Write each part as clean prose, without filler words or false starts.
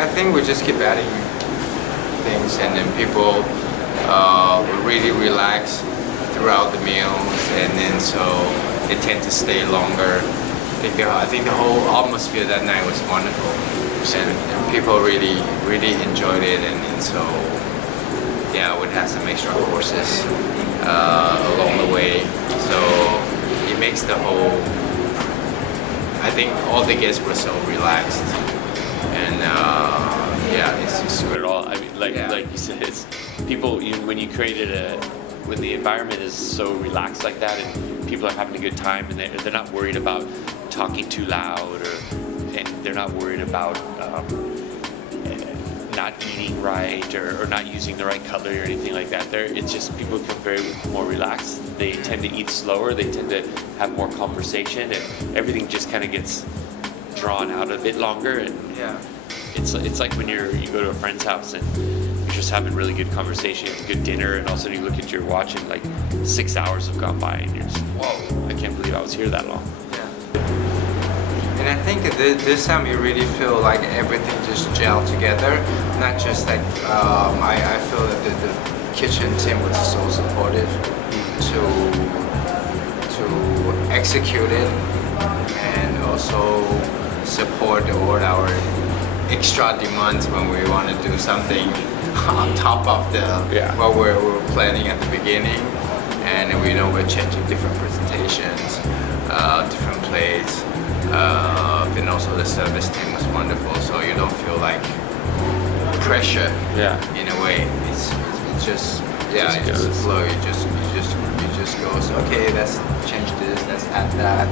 I think we just keep adding things, and then people will really relax throughout the meals, and then so they tend to stay longer. I think the whole atmosphere that night was wonderful, and people really enjoyed it, and so yeah, we'd have some extra courses along the way, so it makes the whole, I think all the guests were so relaxed, and yeah, it's just at all. I mean, like you said, it's people. When you created when the environment is so relaxed like that, and people are having a good time, and they're not worried about talking too loud, and they're not worried about not eating right or not using the right cutlery or anything like that. It's just people become very more relaxed. They tend to eat slower. They tend to have more conversation, and everything just kind of gets drawn out a bit longer. And yeah, it's like when you go to a friend's house and you're just having really good conversation, good dinner, and all of a sudden you look at your watch and like 6 hours have gone by, and you're just, whoa, I can't believe I was here that long. And I think this time you really feel like everything just gelled together. Not just like, I feel that the kitchen team was so supportive to execute it, and also support all our extra demands when we want to do something on top of what we were planning at the beginning. And we know we're changing different presentations, different plates. And also the service team was wonderful, so you don't feel like pressure. In a way, it's just it's flow. You just go. So, okay, let's change this. Let's add that.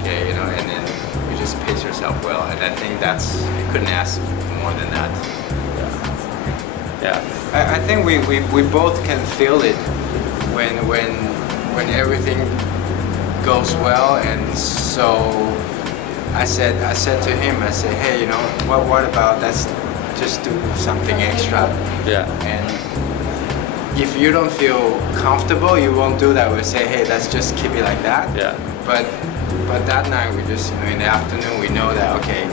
Okay, you know, and then you just pace yourself well. And I think you couldn't ask more than that. I think we both can feel it when everything goes well, and so. I said to him, I said, hey, you know, what about let's just do something extra. And if you don't feel comfortable, you won't do that. We'll say, hey, let's just keep it like that. But that night, we just, you know, in the afternoon, we know that, okay,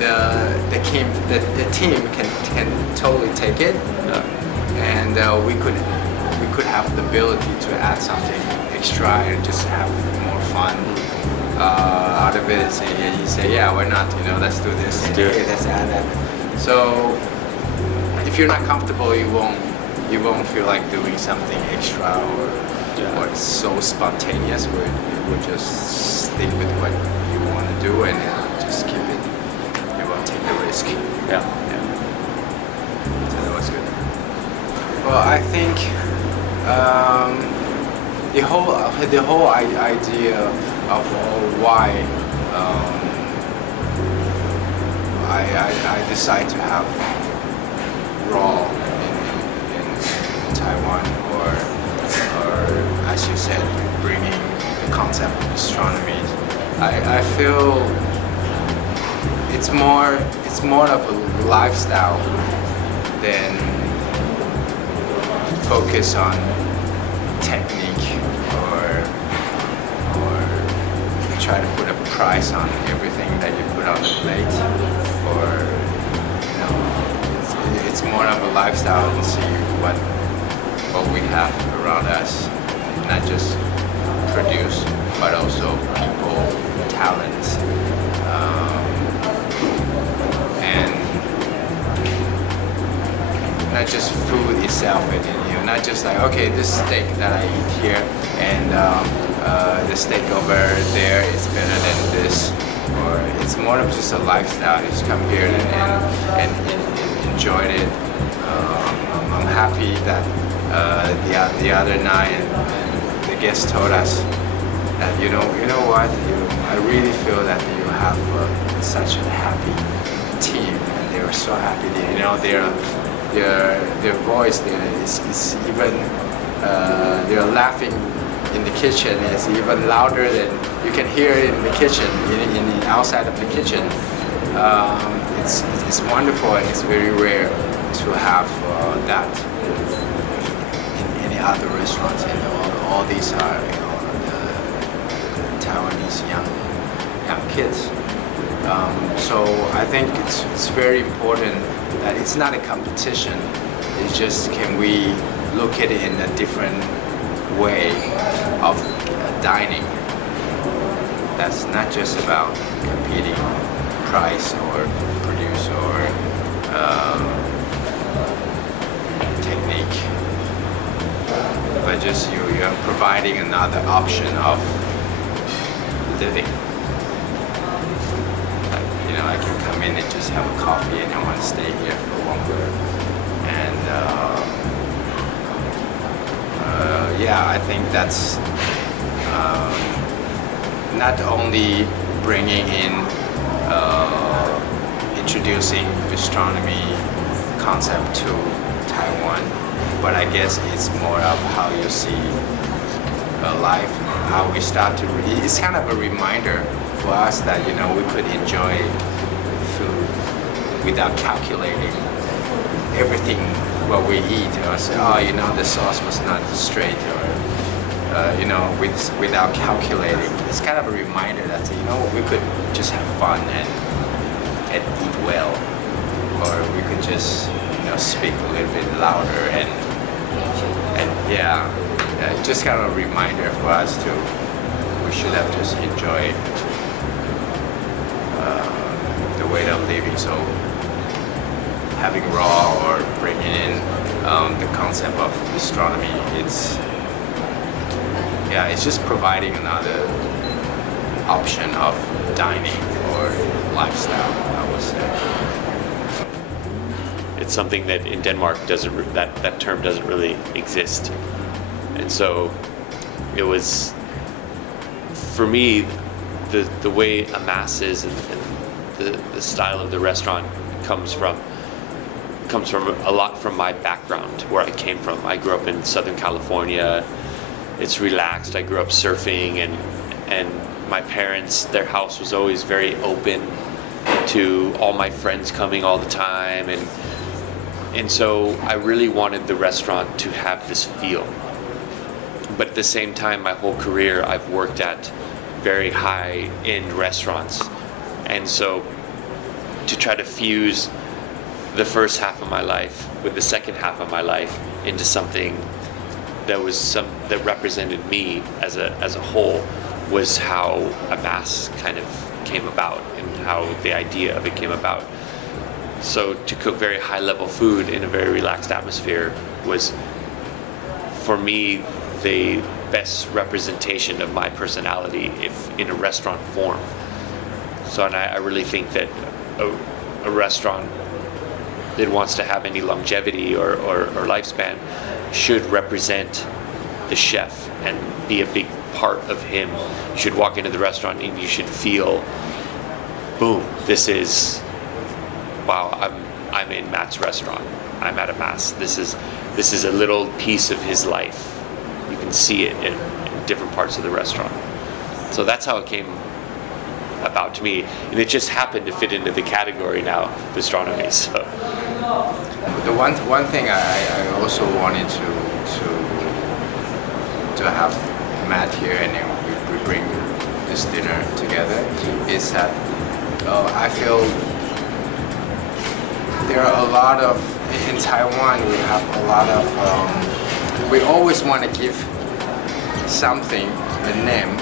the team can totally take it, and we could have the ability to add something extra and just have more fun out of it. And you say, yeah, why not? You know, let's do this. Let's add that. So if you're not comfortable, you won't feel like doing something extra or it's so spontaneous. You will just stick with what you want to do and just keep it. You won't take the risk. So that was good. Well, I think the whole idea of why I decided to have raw in Taiwan, or as you said, bringing the concept of astronomy. I feel it's more of a lifestyle than focus on technique or try to put a price on everything that you put on the plate, or you know, it's more of a lifestyle to see what we have around us, not just produce, but also people, talents, and not just food itself, and you know, not just like, okay, this steak that I eat here and the steak over there is better than this, or it's more of just a lifestyle. You just come here and enjoy it. I'm happy that the other night the guests told us that you know what, I really feel that you have such a happy team, and they were so happy. You know, their voice there is even they're laughing in the kitchen is even louder than you can hear it in the kitchen, in the outside of the kitchen. It's wonderful, and it's very rare to have that in any other restaurants. You know, all these are, you know, the Taiwanese young kids, So I think it's very important that it's not a competition. It's just, can we look at it in a different way of dining? That's not just about competing price or produce or technique, but just you're providing another option of living. You know, I can come in and just have a coffee and I want to stay here for longer. And yeah, I think that's not only bringing in, introducing astronomy concept to Taiwan, but I guess it's more of how you see life, how we start to it's kind of a reminder for us that, you know, we could enjoy food without calculating everything what we eat, or say, oh, you know, the sauce was not straight, or you know, without calculating. It's kind of a reminder that, you know, we could just have fun and eat well, or we could just, you know, speak a little bit louder and yeah, just kind of a reminder for us to, we should have just enjoyed the way of living. So having raw or bringing in the concept of astronomy, it's just providing another option of dining or lifestyle, I would say. It's something that in Denmark doesn't, that term doesn't really exist. And so it was, for me, the way AMASS is and the style of the restaurant comes from a lot from my background, where I came from. I grew up in Southern California. It's relaxed. I grew up surfing, and my parents, their house was always very open to all my friends coming all the time, and so I really wanted the restaurant to have this feel. But at the same time, my whole career I've worked at very high-end restaurants, and so to try to fuse the first half of my life with the second half of my life into something that represented me as a whole was how AMASS kind of came about, and how the idea of it came about. So to cook very high-level food in a very relaxed atmosphere was, for me, the best representation of my personality if in a restaurant form. So, and I really think that a restaurant that wants to have any longevity or lifespan should represent the chef and be a big part of him. You should walk into the restaurant and you should feel, boom, this is, wow, I'm in Matt's restaurant. I'm at AMASS. This is a little piece of his life. You can see it in different parts of the restaurant. So that's how it came about to me, and it just happened to fit into the category now, gastronomy. So the one thing I also wanted to have Matt here, and then we bring this dinner together, is that I feel there are a lot of, in Taiwan we have a lot of, we always want to give something a name,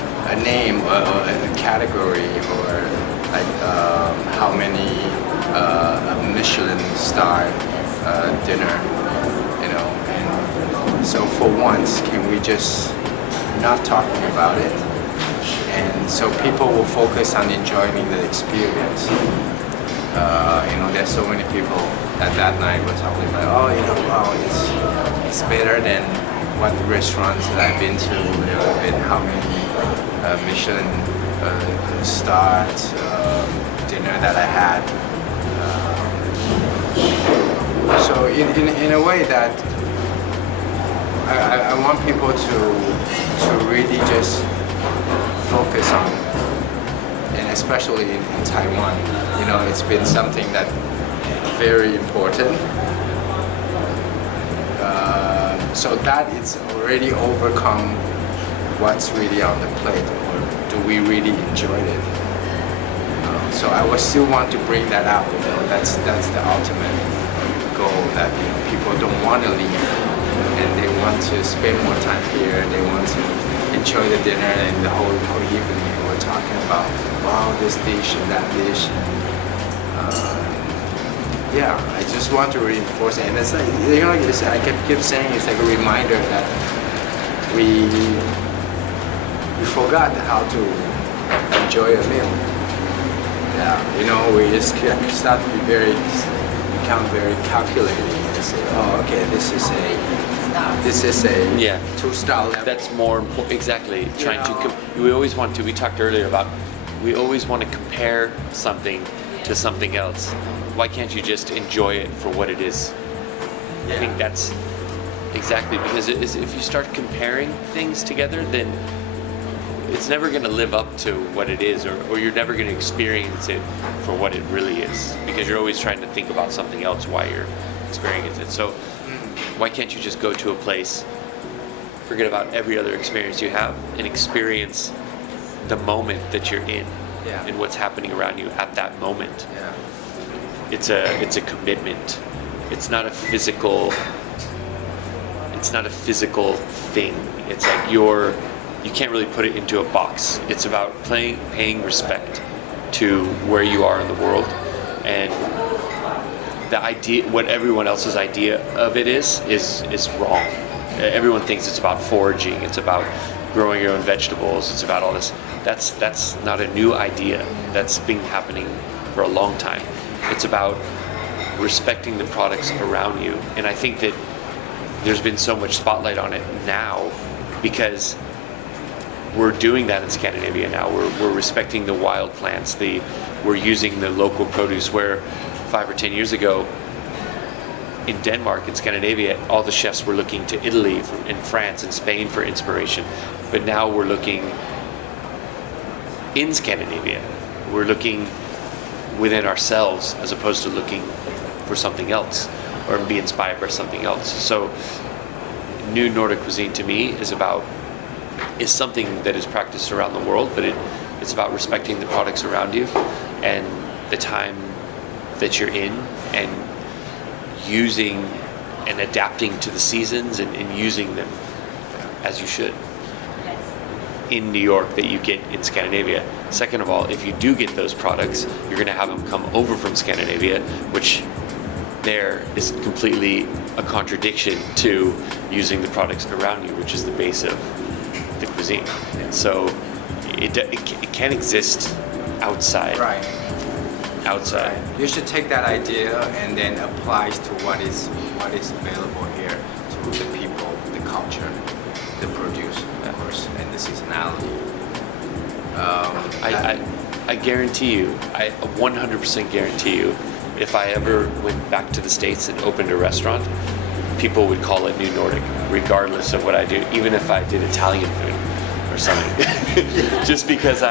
or a category, or like how many Michelin star dinner, you know. And so for once, can we just not talking about it, and so people will focus on enjoying the experience. You know, there's so many people that night were talking about, oh, you know, wow, it's better than what restaurants that I've been to, you know, and how many Michelin stars dinner that I had. So in a way that I want people to really just focus on, and especially in Taiwan, you know, it's been something that very important. So that it's already overcome what's really on the plate, or do we really enjoy it? So I would still want to bring that out. That's the ultimate goal, that people don't want to leave, and they want to spend more time here. They want to enjoy the dinner and the whole evening. We're talking about, wow, this dish and that dish. Yeah, I just want to reinforce it, and it's like, I keep saying, it's like a reminder that we forgot how to enjoy a meal. Yeah, we just start to become very calculating and say, oh, okay, this is a 2-star level. That's more important. Exactly. We talked earlier about, we always want to compare something to something else. Why can't you just enjoy it for what it is? I think that's exactly, because if you start comparing things together, then it's never going to live up to what it is, or you're never going to experience it for what it really is, because you're always trying to think about something else while you're experiencing it. So why can't you just go to a place, forget about every other experience you have, and experience the moment that you're in and what's happening around you at that moment? It's a commitment. It's not a physical thing. It's like you can't really put it into a box. It's about paying respect to where you are in the world, and the idea, what everyone else's idea of it is wrong. Everyone thinks it's about foraging, it's about growing your own vegetables, it's about all this. That's not a new idea. That's been happening for a long time. It's about respecting the products around you, and I think that there's been so much spotlight on it now because we're doing that in Scandinavia now. We're respecting the wild plants. We're using the local produce, where 5 or 10 years ago in Denmark and Scandinavia, all the chefs were looking to Italy and France and Spain for inspiration. But now we're looking in Scandinavia. We're looking within ourselves as opposed to looking for something else or be inspired by something else. So new Nordic cuisine to me is something that is practiced around the world, but it's about respecting the products around you and the time that you're in, and using and adapting to the seasons and using them as you should in New York that you get in Scandinavia. Second of all, if you do get those products, you're going to have them come over from Scandinavia, which there is completely a contradiction to using the products around you, which is the base of the cuisine. So it can't exist outside. Right. Outside. Right. You should take that idea and then apply it to what is available here, to the people, the culture, the produce, of course, and the seasonality. I guarantee you, I 100% guarantee you, if I ever went back to the States and opened a restaurant, people would call it New Nordic, regardless of what I do, even if I did Italian food or something. just because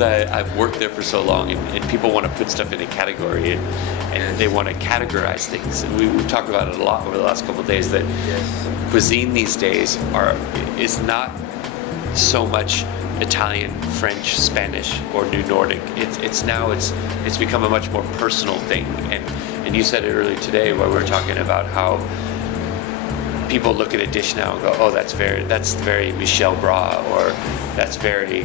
I've worked there for so long, and people want to put stuff in a category, and they want to categorize things. And we've talked about it a lot over the last couple of days, that cuisine these days is not so much Italian, French, Spanish, or New Nordic. It's become a much more personal thing. And you said it earlier today while we were talking about how people look at a dish now and go, oh, that's very Michel Bras, or that's very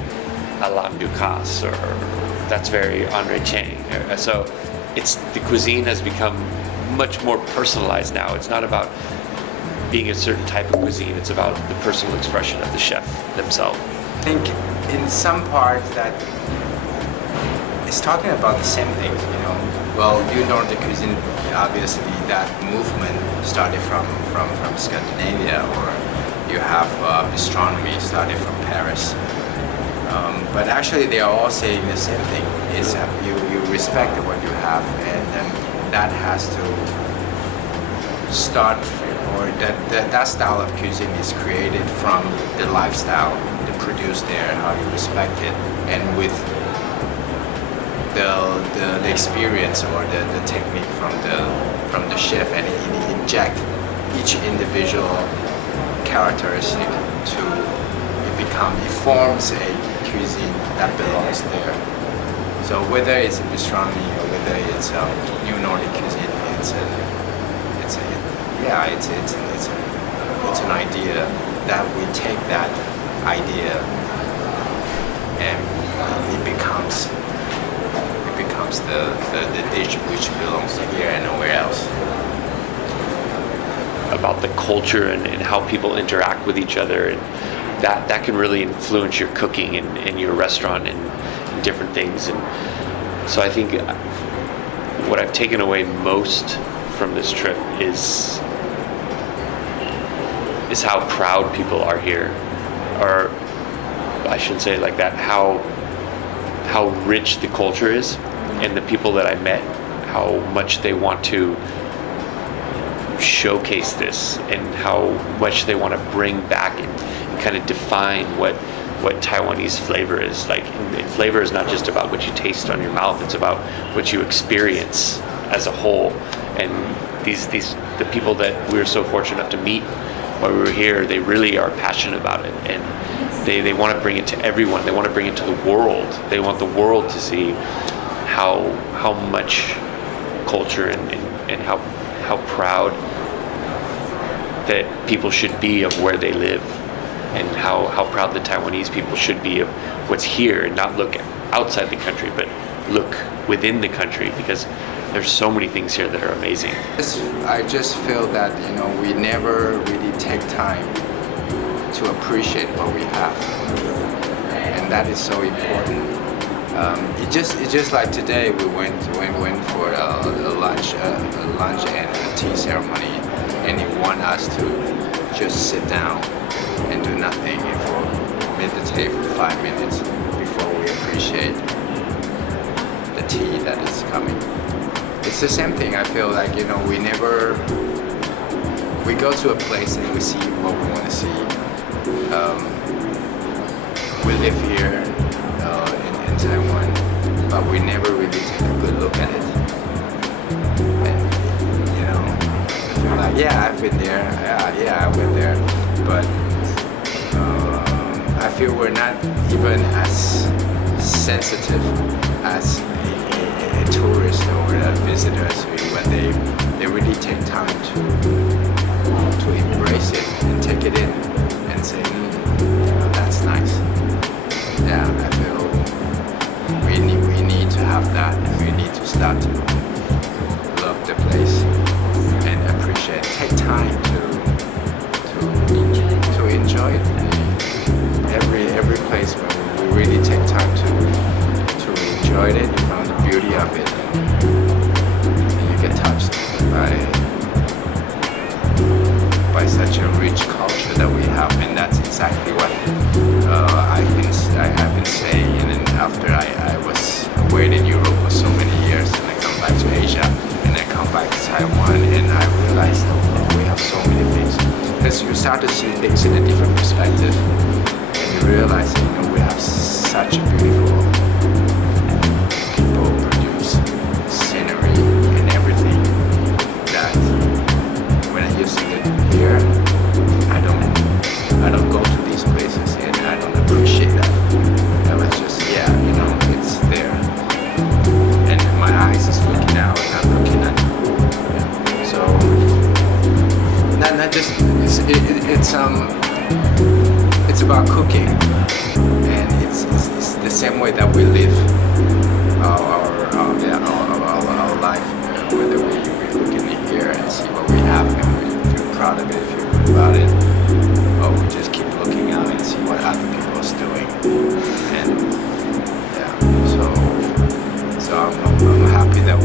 Alain Ducasse, or that's very André Chiang. So the cuisine has become much more personalized now. It's not about being a certain type of cuisine. It's about the personal expression of the chef themselves. I think in some parts that it's talking about the same things, Well, New Nordic cuisine, obviously that movement started from Scandinavia, or you have gastronomy started from Paris. But actually they are all saying the same thing, is that you respect what you have, and then that has to start, or that style of cuisine is created from the lifestyle, the produce there, how you respect it, and with the experience or the technique from the chef, and inject each individual characteristic to it forms a cuisine that belongs there. So whether it's pastrami or whether it's new Nordic cuisine, it's an idea that we take that idea and it becomes the dish which belongs to here and nowhere else. About the culture and how people interact with each other, and that can really influence your cooking and your restaurant and different things. And so I think what I've taken away most from this trip is how proud people are here, or I shouldn't say it like that, how rich the culture is, and the people that I met, how much they want to showcase this and how much they want to bring back and kind of define what Taiwanese flavor is. Like, and flavor is not just about what you taste on your mouth, it's about what you experience as a whole. And the people that we were so fortunate enough to meet while we were here, they really are passionate about it, and they want to bring it to everyone. They want to bring it to the world. They want the world to see how much culture and how proud that people should be of where they live, and how proud the Taiwanese people should be of what's here, and not look outside the country, but look within the country, because there's so many things here that are amazing. I just feel that, we never really take time to appreciate what we have, and that is so important. It's just like today we went for a lunch and a tea ceremony, and he want us to just sit down and do nothing for meditate for 5 minutes before we appreciate the tea that is coming. It's the same thing. I feel like, we go to a place and we see what we want to see. We live here in Taiwan, but we never really take a good look at it. And, I feel like, yeah, I've been there. Yeah, I went there. But I feel we're not even as sensitive as a tourist or a visitor, when they really take time to embrace it and take it in and say, that's nice. Yeah, I feel we need to have that, and we need to start to love the place and appreciate, take time to enjoy it. Every place where we really take time to enjoy it, you found the beauty of it, and you get touched by such a rich culture that we have, and that's exactly what I've been saying. And then after I was away in Europe for so many years, and I come back to Asia, and I come back to Taiwan, and I realized that we have so many things, because you start to see things in a different perspective, and you realize we have such a beautiful people produce scenery and everything that when I used to live here, I don't go to these places and I don't appreciate that. I was just, it's there, and my eyes is looking out and I'm looking at it. So not just it's about cooking, and it's the same way that we live our life, whether we look in here and see what we have and we feel proud of it, feel good about it, or we just keep looking out and see what other people is doing. And so I'm happy that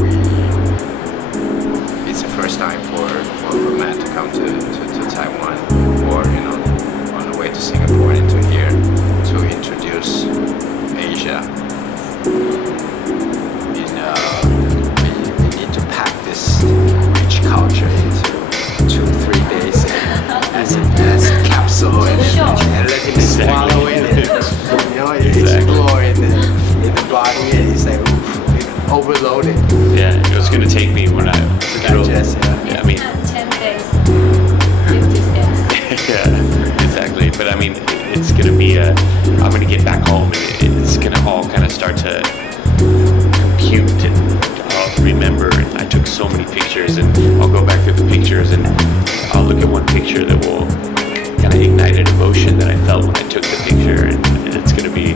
it's the first time for Matt to come to Taiwan, or on the way to Singapore and to here, to introduce Asia. We need to pack this rich culture into 2-3 days as a capsule, and let him swallow it, and explore in the body, and it's like overloaded. Yeah, it was going to take me when I digest. Yeah, I mean 10 days, 50 cents. Yeah, exactly. But I mean, it's going to be I'm going to get back home, and it's going to all kind of start to compute and I'll remember. And I took so many pictures, and I'll go back through the pictures and I'll look at one picture that will kind of ignite an emotion that I felt when I took the picture, and it's going to be